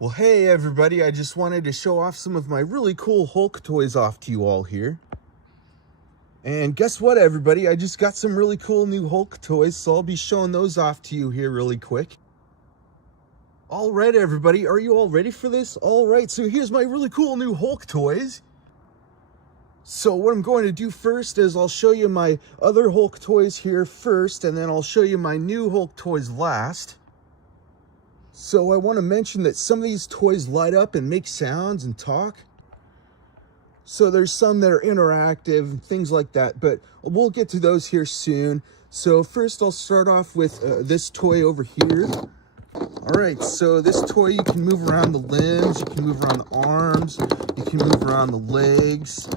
Well, hey everybody, I just wanted to show off some of my really cool Hulk toys off to you all here. And guess what everybody, I just got some really cool new Hulk toys, so I'll be showing those off to you here really quick. All right everybody, are you all ready for this? All right, so here's my really cool new Hulk toys. So what I'm going to do first is I'll show you my other Hulk toys here first, and then I'll show you my new Hulk toys last. So I want to mention that some of these toys light up and make sounds and talk. So there's some that are interactive and things like that, but we'll get to those here soon. So first I'll start off with this toy over here. All right, so this toy, you can move around the limbs, you can move around the arms, you can move around the legs,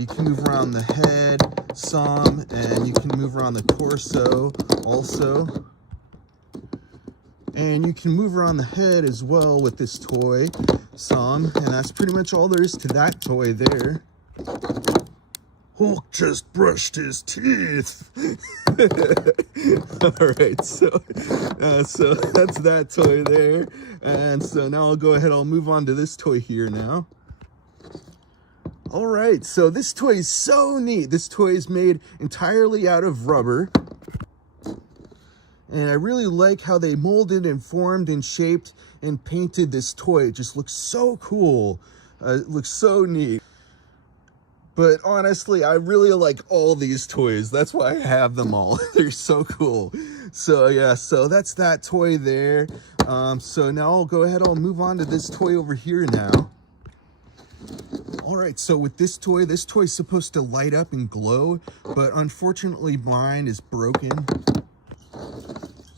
you can move around the head some, and you can move around the torso also. And you can move around the head as well with this toy some, and that's pretty much all there is to that toy there. Hulk just brushed his teeth. All right, so that's that toy there. And so now I'll go ahead, I'll move on to this toy here now. All right, so this toy is so neat. This toy is made entirely out of rubber. And I really like how they molded and formed and shaped and painted this toy. It just looks so cool. It looks so neat. But honestly, I really like all these toys. That's why I have them all. They're so cool. So yeah, so that's that toy there. So now I'll go ahead, I'll move on to this toy over here now. All right, so with this toy is supposed to light up and glow, but unfortunately mine is broken.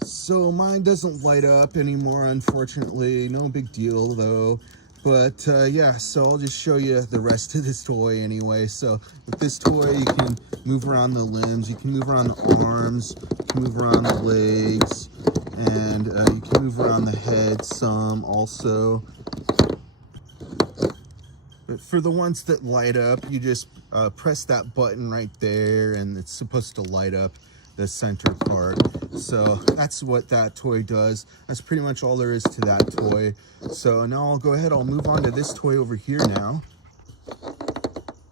So mine doesn't light up anymore, unfortunately. No big deal though. But yeah, so I'll just show you the rest of this toy anyway. So with this toy, you can move around the limbs, you can move around the arms, you can move around the legs, and you can move around the head some also. But for the ones that light up, you just press that button right there, and it's supposed to light up the center part. So that's what that toy does. That's pretty much all there is to that toy. So now I'll go ahead, I'll move on to this toy over here now.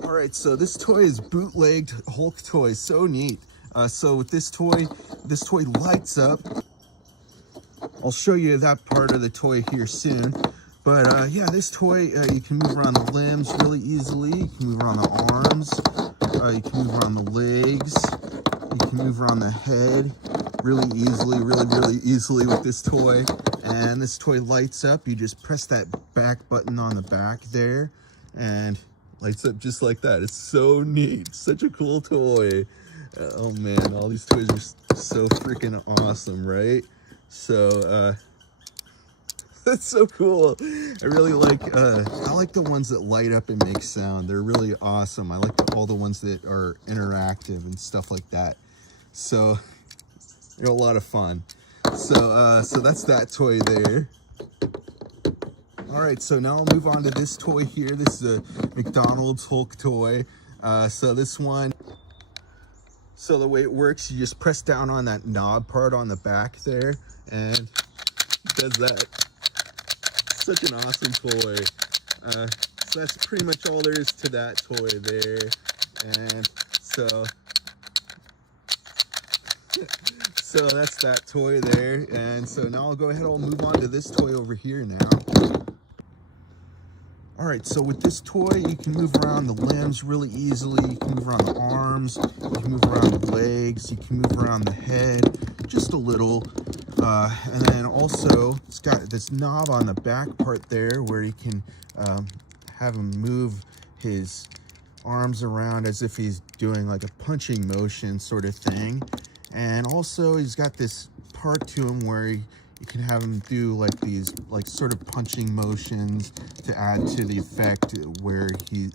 All right, so this toy is bootlegged Hulk toy. So neat. So with this toy lights up. I'll show you that part of the toy here soon. But yeah, this toy, you can move around the limbs really easily. You can move around the arms. You can move around the legs. You can move around the head really easily, really easily with this toy. And this toy lights up. You just press that back button on the back there and lights up just like that. It's so neat. Such a cool toy. Oh man, all these toys are so freaking awesome, right? So, that's so cool. I really like, I like the ones that light up and make sound. They're really awesome. I like all the ones that are interactive and stuff like that. So they're a lot of fun. So, so that's that toy there. All right, so now I'll move on to this toy here. This is a McDonald's Hulk toy. So this one, so the way it works, you just press down on that knob part on the back there, and it does that. Such an awesome toy. So that's pretty much all there is to that toy there. And so that's that toy there. And so now I'll go ahead, I'll move on to this toy over here now. All right, so with this toy, you can move around the limbs really easily. You can move around the arms, you can move around the legs, you can move around the head just a little. And then also, it's got this knob on the back part there where you can have him move his arms around as if he's doing like a punching motion sort of thing. And also, he's got this part to him where you can have him do like these like sort of punching motions to add to the effect where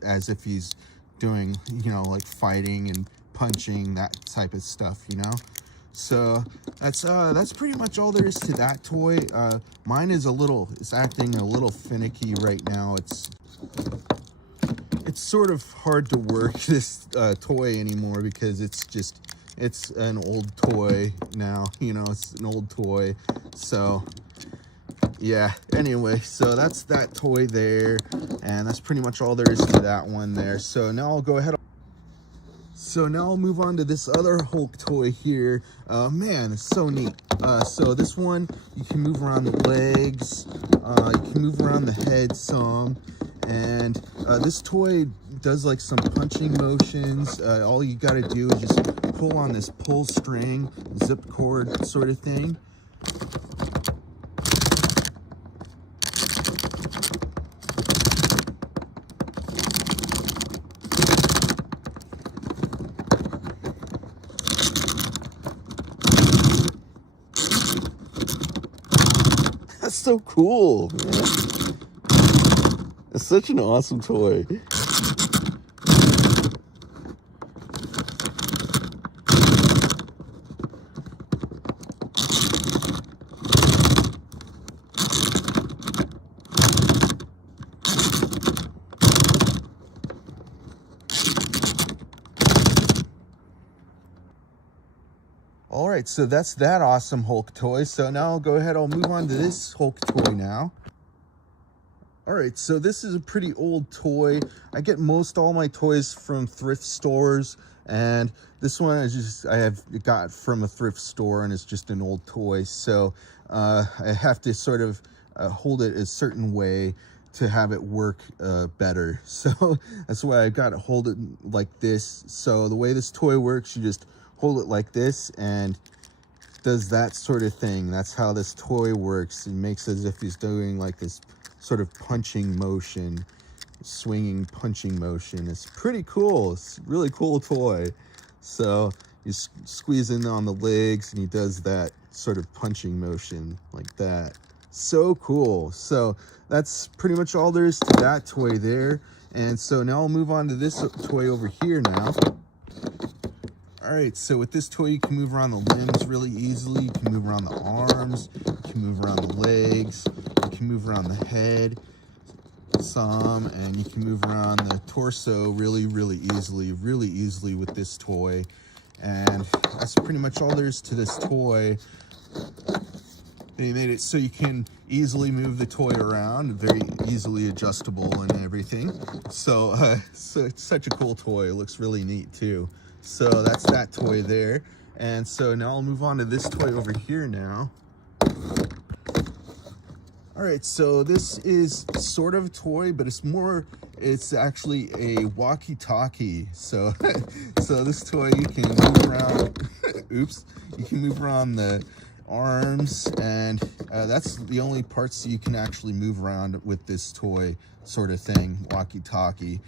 as if he's doing, you know, like fighting and punching, that type of stuff, you know. So that's pretty much all there is to that toy. Mine is it's acting a little finicky right now. It's sort of hard to work this toy anymore because it's an old toy now, you know, it's an old toy. So yeah, anyway, so that's that toy there, and that's pretty much all there is to that one there. So now I'll go ahead. So now I'll move on to this other Hulk toy here. Man, it's so neat. So this one, you can move around the legs, you can move around the head some, and this toy does like some punching motions. All you gotta do is just pull on this pull string, zip cord sort of thing. That's so cool, man. It's such an awesome toy. All right, so that's that awesome Hulk toy. So now I'll go ahead, I'll move on to this Hulk toy now. All right, so this is a pretty old toy. I get most all my toys from thrift stores, and this one I have got from a thrift store, and it's just an old toy. So I have to sort of hold it a certain way to have it work better. So that's why I got to hold it like this. So the way this toy works, you just hold it like this and does that sort of thing. That's how this toy works. It makes as if he's doing like this sort of punching motion, swinging punching motion. It's pretty cool. It's a really cool toy. So you squeeze in on the legs and he does that sort of punching motion like that. So cool. So that's pretty much all there is to that toy there. And so now I'll move on to this toy over here now. All right, so with this toy, you can move around the limbs really easily. You can move around the arms, you can move around the legs, you can move around the head some, and you can move around the torso really easily with this toy. And that's pretty much all there is to this toy. They made it so you can easily move the toy around, very easily adjustable and everything. So, so it's such a cool toy. It looks really neat too. So that's that toy there. And so now I'll move on to this toy over here now. All right, so this is sort of a toy, but it's actually a walkie-talkie. So, so this toy, you can move around, oops, you can move around the arms, and that's the only parts you can actually move around with this toy sort of thing, walkie-talkie,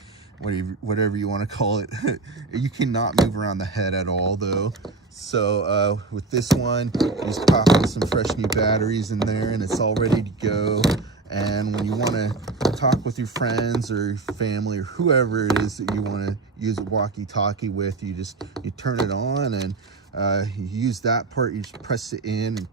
whatever you want to call it. You cannot move around the head at all though. So with this one, just pop in some fresh new batteries in there and it's all ready to go. And when you want to talk with your friends or family or whoever it is that you want to use a walkie-talkie with, you turn it on and you use that part, you just press it in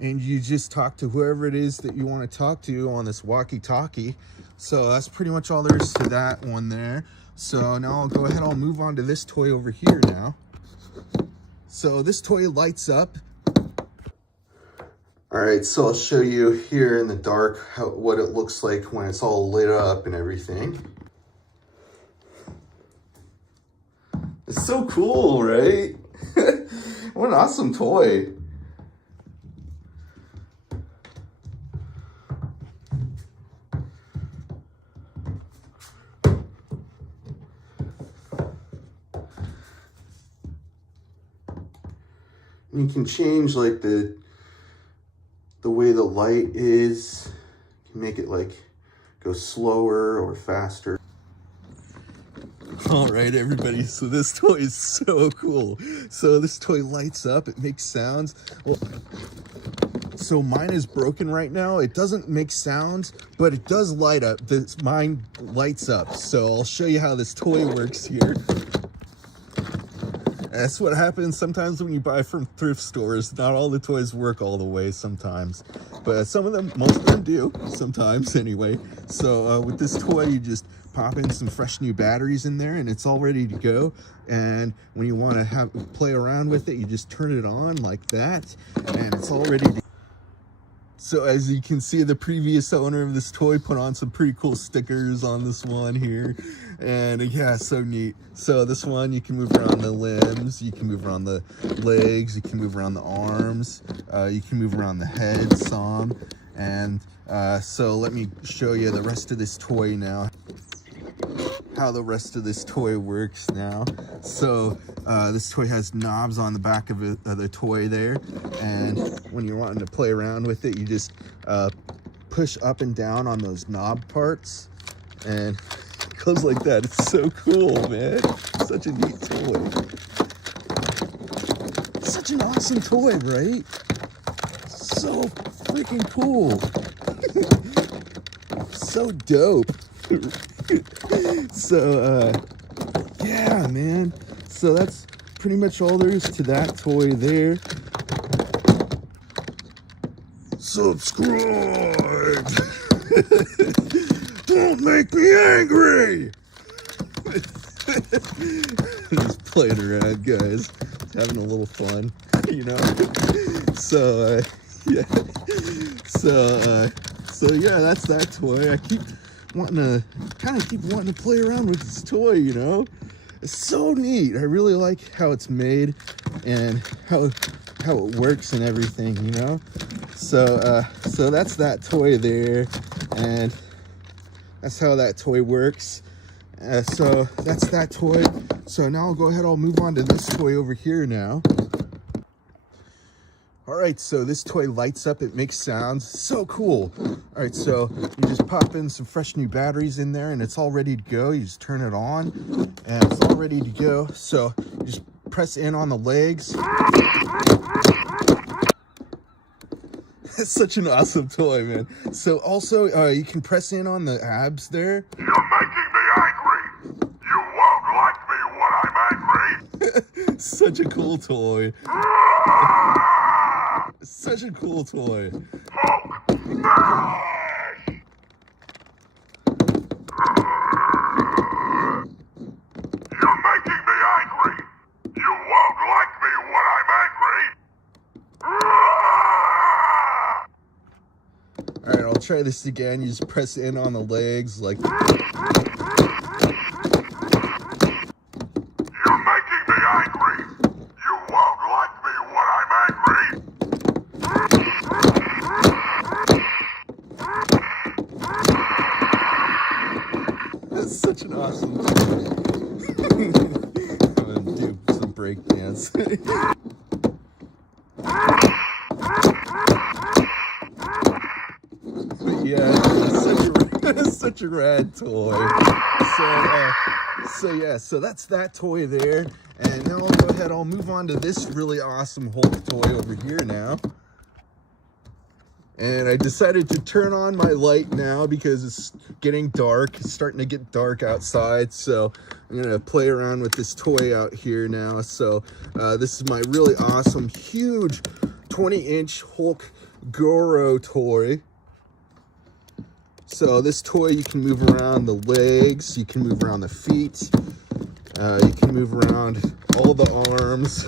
and you just talk to whoever it is that you want to talk to on this walkie-talkie. So that's pretty much all there is to that one there. So now I'll go ahead, I'll move on to this toy over here now. So this toy lights up. All right, so I'll show you here in the dark what it looks like when it's all lit up and everything. It's so cool, right? What an awesome toy. You can change like the way the light is. You can make it like go slower or faster. All right, everybody, so this toy is so cool. So this toy lights up, it makes sounds. Well, so mine is broken right now. It doesn't make sounds, but it does light up. Mine lights up. So I'll show you how this toy works here. That's what happens sometimes when you buy from thrift stores. Not all the toys work all the way sometimes, but some of them, most of them do sometimes anyway. So with this toy, you just pop in some fresh new batteries in there and it's all ready to go. And when you want to play around with it, you just turn it on like that and it's all ready to. So as you can see, the previous owner of this toy put on some pretty cool stickers on this one here. And yeah, so neat. So this one, you can move around the limbs, you can move around the legs, you can move around the arms, you can move around the head some. And so let me show you the rest of this toy now. How the rest of this toy works now. So this toy has knobs on the back of the toy there, and when you're wanting to play around with it, you just push up and down on those knob parts, and it goes like that. It's so cool, man. Such a neat toy. Such an awesome toy, right? So freaking cool. So dope. So yeah, man, so that's pretty much all there is to that toy there. Subscribe. Don't make me angry. Just playing around, guys, having a little fun, you know. So yeah, so yeah, that's that toy. I keep wanting to play around with this toy, you know. It's so neat. I really like how it's made and how it works and everything, you know. So so that's that toy there, and that's how that toy works. So that's that toy. So now I'll move on to this toy over here now. All right, so this toy lights up, it makes sounds, so cool. All right, so you just pop in some fresh new batteries in there and it's all ready to go. You just turn it on and it's all ready to go. So you just press in on the legs. It's such an awesome toy, man. So also you can press in on the abs there. You're making me angry. You won't like me when I'm angry. Such a cool toy. Such a cool toy. Hulk smash! You're making me angry. You won't like me when I'm angry. All right, I'll try this again. You just press in on the legs like. You're making me angry. You won't like me when I'm angry. That's such an awesome toy. I'm gonna do some break dance. But yeah, it's such a rad toy. So yeah, so that's that toy there. And now I'll move on to this really awesome Hulk toy over here now. And I decided to turn on my light now because it's getting dark. It's starting to get dark outside. So I'm gonna play around with this toy out here now. So this is my really awesome, huge 20-inch Hulk Goro toy. So this toy, you can move around the legs, you can move around the feet, you can move around all the arms,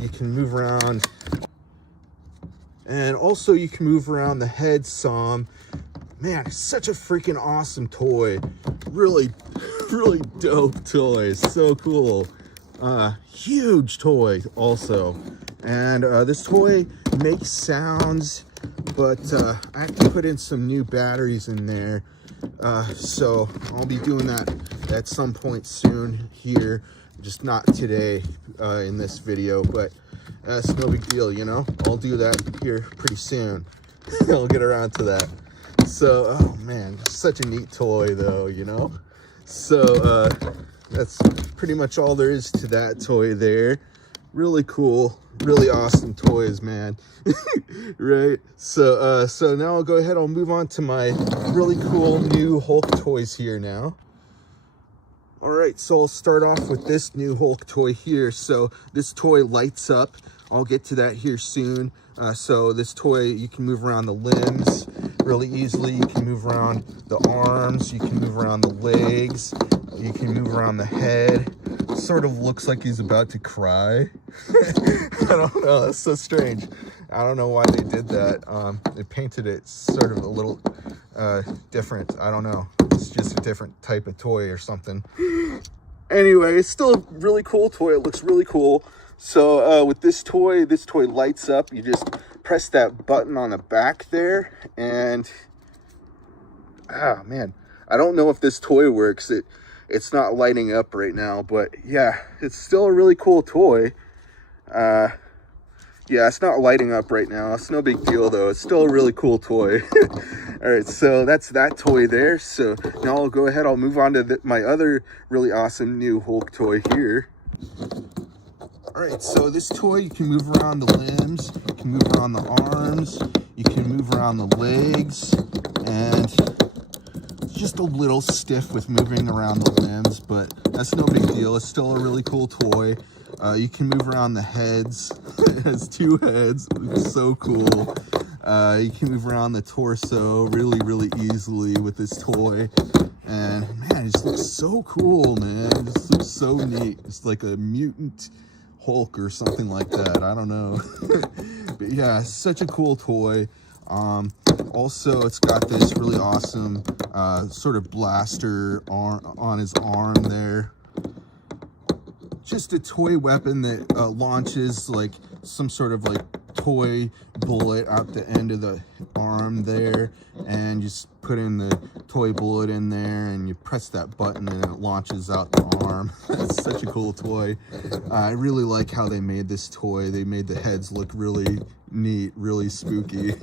you can move around, and also you can move around the head some. Man, it's such a freaking awesome toy. Really, really dope toy. So cool. Huge toy also. And this toy makes sounds, but I have to put in some new batteries in there. So I'll be doing that at some point soon here. Just not today in this video, but it's no big deal, you know. I'll do that here pretty soon. I'll get around to that. So, oh man, such a neat toy though, you know. So that's pretty much all there is to that toy there. Really cool, really awesome toys, man. Right? So so now I'll move on to my really cool new Hulk toys here now. All right, so I'll start off with this new Hulk toy here. So this toy lights up. I'll get to that here soon. So this toy, you can move around the limbs really easily. You can move around the arms. You can move around the legs. You can move around the head. sort of looks like he's about to cry. I don't know, that's so strange. I don't know why they did that. They painted it sort of a little different. I don't know. It's just a different type of toy or something. Anyway, it's still a really cool toy. It looks really cool. So with this toy lights up. You just press that button on the back there, and man, I don't know if this toy works. It's not lighting up right now, but yeah, it's still a really cool toy. Yeah, it's not lighting up right now. It's no big deal though. It's still a really cool toy. All right, so that's that toy there. So now I'll go ahead. I'll move on to my other really awesome new Hulk toy here. All right, so this toy, you can move around the limbs, you can move around the arms, you can move around the legs, and it's just a little stiff with moving around the limbs, but that's no big deal. It's still a really cool toy. You can move around the heads. It has 2 heads. It's so cool. You can move around the torso really easily with this toy. And man, it just looks so cool, man. It just looks so neat. It's like a mutant Hulk or something like that. I don't know. But yeah, it's such a cool toy. Also, it's got this really awesome sort of blaster on his arm there. Just a toy weapon that launches like some sort of like toy bullet out the end of the arm there, and you just put in the toy bullet in there and you press that button and it launches out the arm. That's such a cool toy. I really like how they made this toy. They made the heads look really neat, really spooky.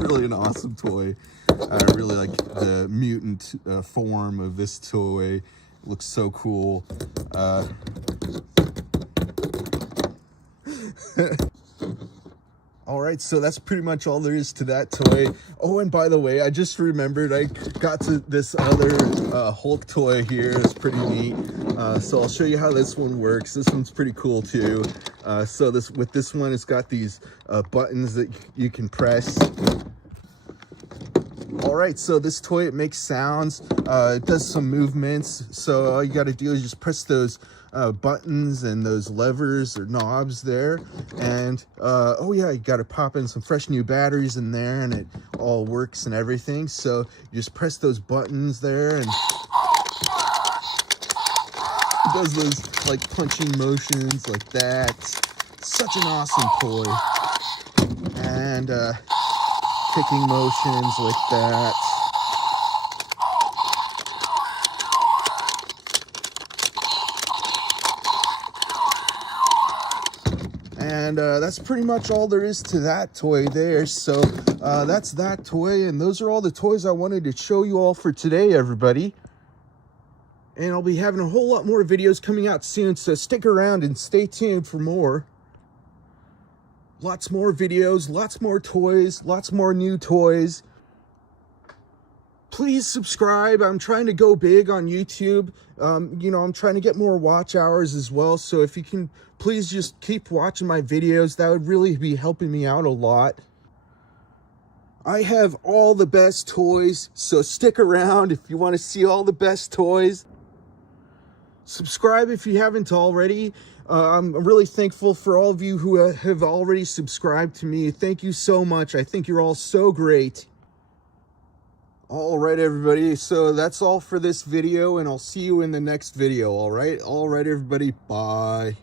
Really an awesome toy. I really like the mutant form of this toy. It looks so cool. All right, so that's pretty much all there is to that toy. Oh, and by the way, I just remembered I got to this other Hulk toy here. It's pretty neat. So I'll show you how this one works. This one's pretty cool too. So with this one, it's got these buttons that you can press. All right, so this toy, it makes sounds. It does some movements. So all you got to do is just press those buttons and those levers or knobs there, and oh yeah, you got to pop in some fresh new batteries in there, and it all works and everything. So you just press those buttons there, and it does those like punching motions like that. Such an awesome toy. And kicking motions like that. And that's pretty much all there is to that toy there. So that's that toy, and those are all the toys I wanted to show you all for today, everybody. And I'll be having a whole lot more videos coming out soon, so stick around and stay tuned for more. Lots more videos, lots more toys, lots more new toys. Please subscribe. I'm trying to go big on YouTube. You know, I'm trying to get more watch hours as well. So if you can, please just keep watching my videos. That would really be helping me out a lot. I have all the best toys, so stick around if you want to see all the best toys. Subscribe if you haven't already. I'm really thankful for all of you who have already subscribed to me. Thank you so much. I think you're all so great. All right, everybody. So that's all for this video, and I'll see you in the next video. All right, everybody. Bye.